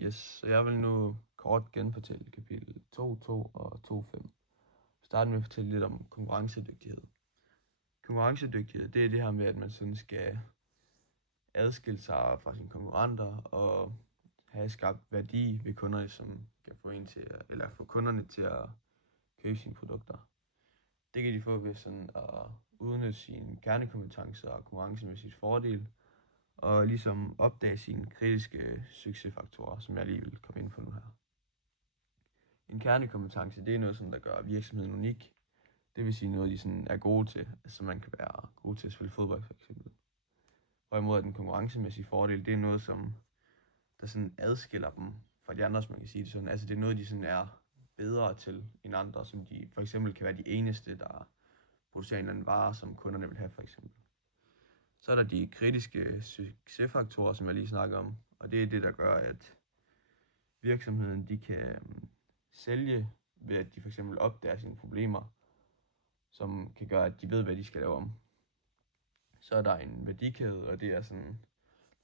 Yes, så jeg vil nu kort genfortælle kapitel 2.2 og 2.5. Starte med at fortælle lidt om konkurrencedygtighed. Konkurrencedygtighed, det er det her med, at man sådan skal adskille sig fra sine konkurrenter og have skabt værdi ved kunderne, som kan få få kunderne til at købe sine produkter. Det kan de få ved sådan at udnytte sine kernekompetencer og konkurrencemæssigt fordel, og ligesom opdage sine kritiske succesfaktorer, som jeg lige vil komme ind på nu her. En kernekompetence, det er noget, som der gør virksomheden unik. Det vil sige noget, de sådan er gode til, altså man kan være gode til at spille fodbold for eksempel. Hvorimod den konkurrencemæssige fordel, det er noget, som der sådan adskiller dem fra de andre, som man kan sige det sådan. Altså det er noget, de sådan er bedre til end andre, som de for eksempel kan være de eneste, der producerer en eller anden vare, som kunderne vil have for eksempel. Så er der de kritiske succesfaktorer, som jeg lige snakker om, og det er det, der gør, at virksomheden de kan sælge ved, at de for eksempel opdager sine problemer, som kan gøre, at de ved, hvad de skal lave om. Så er der en værdikæde, og det er sådan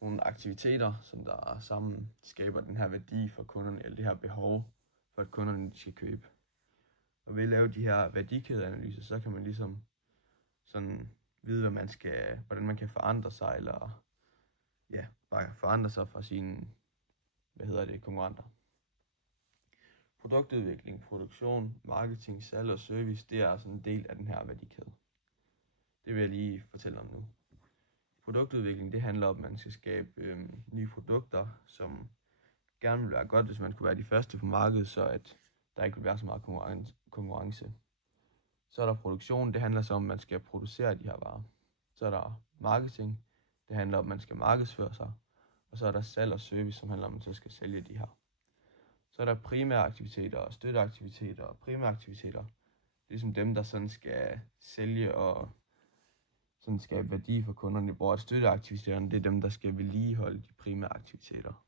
nogle aktiviteter, som der sammen skaber den her værdi for kunderne, eller det her behov for, at kunderne skal købe. Og ved at lave de her værdikædeanalyser, så kan man ligesom sådan vide, hvordan man kan forandre sig, eller bare forandre sig fra sine, konkurrenter. Produktudvikling, produktion, marketing, salg og service, det er sådan en del af den her værdikæde. Det vil jeg lige fortælle om nu. Produktudvikling, det handler om, at man skal skabe nye produkter, som gerne vil være godt, hvis man kunne være de første på markedet, så at der ikke vil være så meget konkurrence. Så er der produktion, det handler så om, at man skal producere de her varer. Så er der marketing, det handler om, at man skal markedsføre sig. Og så er der salg og service, som handler om, at man så skal sælge de her. Så er der primære aktiviteter og støtteaktiviteter og primære aktiviteter. Det er ligesom dem, der sådan skal sælge og sådan skabe værdi for kunderne, hvor støtteaktiviteterne, det er dem, der skal vedligeholde de primære aktiviteter.